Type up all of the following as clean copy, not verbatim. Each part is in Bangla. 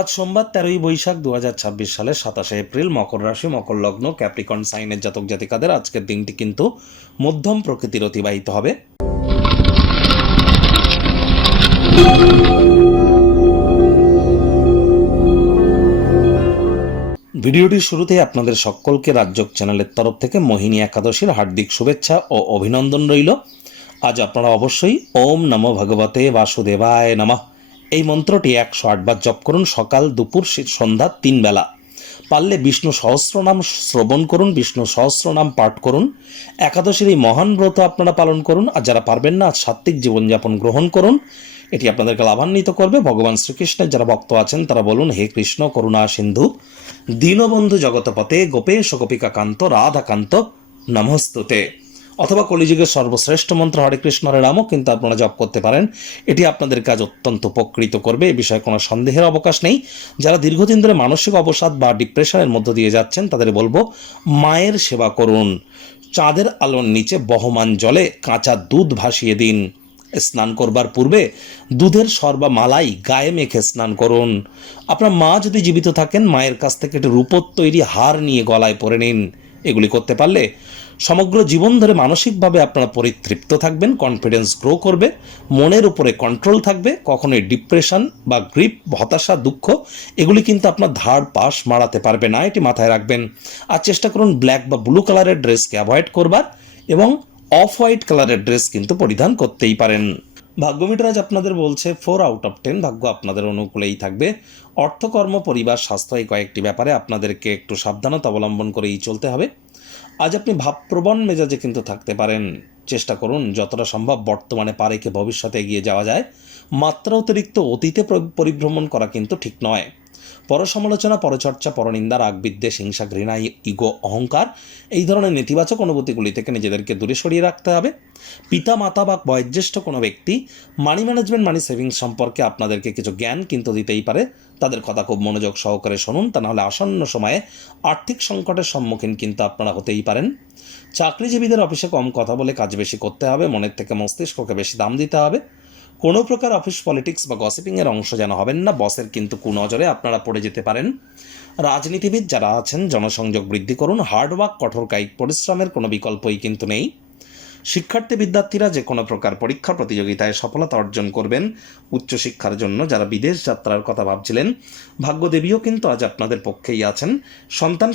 আজ সোমবার 13ই বৈশাখ 2026 সালের 27শে এপ্রিল, মকর রাশি, মকর লগ্ন, ক্যাপ্রিকর্ন সাইনের জাতক জাতিকাদের আজকের দিনটি কিন্তু মধ্যম প্রকৃতির অতিবাহিত হবে। ভিডিওটির শুরুতেই আপনাদের সকলকে রাজযোগ চ্যানেলের তরফ থেকে মোহিনী একাদশীর হার্দিক শুভেচ্ছা ও অভিনন্দন রইল। আজ আপনারা অবশ্যই ওম নমো ভগবতে বাসুদেবায় নমঃ এই মন্ত্রটি 108 বার জপ করুন, সকাল, দুপুর, সন্ধ্যা 3 বেলা। পারলে বিষ্ণু সহস্রনাম শ্রবণ করুন, বিষ্ণু সহস্রনাম পাঠ করুন। একাদশীর এই মহান ব্রত আপনারা পালন করুন। আর যারা পারবেন না, আজ সাত্ত্বিক জীবনযাপন গ্রহণ করুন, এটি আপনাদেরকে লাভান্বিত করবে। ভগবান শ্রীকৃষ্ণের যারা ভক্ত আছেন তারা বলুন, হে কৃষ্ণ করুণা সিন্ধু দীনবন্ধু জগতপতে গোপেশ গোপিকাকান্ত রাধাকান্ত নমস্তুতে। অথবা কলিযুগের সর্বশ্রেষ্ঠ মন্ত্র হরে কৃষ্ণ হরে রামও কিন্তু আপনারা জপ করতে পারেন। এটি আপনাদের কাজ অত্যন্ত উপকৃত করবে, এ বিষয়ে কোনো সন্দেহের অবকাশ নেই। যারা দীর্ঘদিন ধরে মানসিক অবসাদ বা ডিপ্রেশনের মধ্য দিয়ে যাচ্ছেন তাদের বলবো, মায়ের সেবা করুন। চাঁদের আলোর নিচে বহমান জলে কাঁচা দুধ ভাসিয়ে দিন। স্নান করবার পূর্বে দুধের সর বা মালাই গায়ে মেখে স্নান করুন। আপনার মা যদি জীবিত থাকেন, মায়ের কাছ থেকে একটি রূপোর তৈরি হার নিয়ে গলায় পরে নিন। এগুলি করতে পারলে সমগ্র জীবন ধরে মানসিকভাবে আপনারা পরিতৃপ্ত থাকবেন, কনফিডেন্স গ্রো করবে, মনের উপরে কন্ট্রোল থাকবে। কখনোই ডিপ্রেশন বা গ্রিপ, হতাশা, দুঃখ এগুলি কিন্তু আপনার ধার পাশ মারাতে পারবে না, এটি মাথায় রাখবেন। আর চেষ্টা করুন ব্ল্যাক বা ব্লু কালারের ড্রেসকে অ্যাভয়েড করবার, এবং অফ হোয়াইট কালারের ড্রেস কিন্তু পরিধান করতেই পারেন। ভাগ্যমিটার আজ আপনাদের বলছে 4 আউট অফ 10, ভাগ্য আপনাদের অনুকূলেই থাকবে। অর্থকর্ম, পরিবার, স্বাস্থ্য এই কয়েকটি ব্যাপারে আপনাদেরকে একটু সাবধানতা অবলম্বন করেই চলতে হবে। আজ আপনি ভাবপ্রবণ মেজাজে কিন্তু থাকতে পারেন। চেষ্টা করুন যতটা সম্ভব বর্তমানে পা রেখে ভবিষ্যতে এগিয়ে যাওয়া যায়। মাত্রা অতিরিক্ত অতীতে পরিভ্রমণ করা কিন্তু ঠিক নয়। পরসমালোচনা, পরচর্চা, পরনিন্দা, রাগ, বিদ্বেষ, হিংসা, ঘৃণা, ইগো, অহংকার এই ধরনের নেতিবাচক অনুভূতিগুলি থেকে নিজেদেরকে দূরে সরিয়ে রাখতে হবে। পিতা, মাতা বা বয়োজ্যেষ্ঠ কোনো ব্যক্তি মানি ম্যানেজমেন্ট, মানি সেভিংস সম্পর্কে আপনাদেরকে কিছু জ্ঞান কিন্তু দিতেই পারে। তাদের কথা খুব মনোযোগ সহকারে শুনুন, তা নাহলে আসন্ন সময়ে আর্থিক সংকটের সম্মুখীন কিন্তু আপনারা হতেই পারেন। চাকরিজীবীদের অফিসে কম কথা বলে কাজ বেশি করতে হবে, মনের থেকে মস্তিষ্ককে বেশি দাম দিতে হবে। কোনো প্রকার অফিস পলিটিক্স বা গসিপিংয়ের অংশ যেন হবেন না, বসের কিন্তু কুনজরে আপনারা পড়ে যেতে পারেন। রাজনীতিবিদ যারা আছেন, জনসংযোগ বৃদ্ধি করুন। হার্ডওয়ার্ক, কঠোর কায়িক পরিশ্রমের কোনো বিকল্পই কিন্তু নেই। শিক্ষার্থী বিদ্যার্থীরা যে কোনো প্রকার পরীক্ষা প্রতিযোগিতায় সফলতা অর্জন করবেন। উচ্চশিক্ষার জন্য যারা বিদেশ যাত্রার কথা ভাবছিলেন, ভাগ্যদেবীও কিন্তু আজ আপনাদের পক্ষেই আছেন।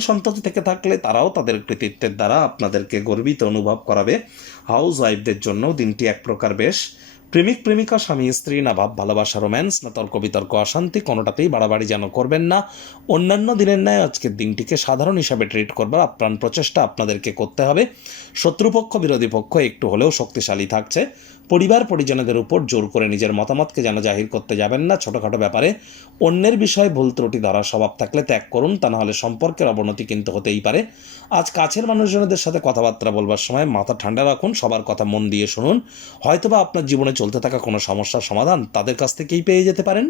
সন্ততি থেকে থাকলে তারাও তাদের কৃতিত্বের দ্বারা আপনাদেরকে গর্বিত অনুভব করাবে। হাউস ওয়াইফদের জন্য দিনটি এক প্রকার বেশ। প্রেমিক প্রেমিকা, স্বামী স্ত্রী, না ভাব ভালোবাসা, রোম্যান্স, না তর্ক বিতর্ক, অশান্তি, কোনোটাতেই বাড়াবাড়ি যেন করবেন না। অন্যান্য দিনের ন্যায় আজকের দিনটিকে সাধারণ হিসাবে ট্রিট করবার আপ্রাণ প্রচেষ্টা আপনাদেরকে করতে হবে। শত্রুপক্ষ, বিরোধী পক্ষ একটু হলেও শক্তিশালী থাকছে। পরিবার পরিজনদের উপর জোর করে নিজের মতামতকে যেন জাহির করতে যাবেন না। ছোটোখাটো ব্যাপারে অন্যের বিষয়ে ভুল ত্রুটি ধরার স্বভাব থাকলে ত্যাগ করুন, তা নাহলে সম্পর্কের অবনতি কিন্তু হতেই পারে। আজ কাছের মানুষজনদের সাথে কথাবার্তা বলবার সময় মাথা ঠান্ডা রাখুন, সবার কথা মন দিয়ে শুনুন। হয়তোবা আপনার জীবনে চলতে থাকা কোনো সমস্যার সমাধান তাদের কাছ থেকেই পেয়ে যেতে পারেন।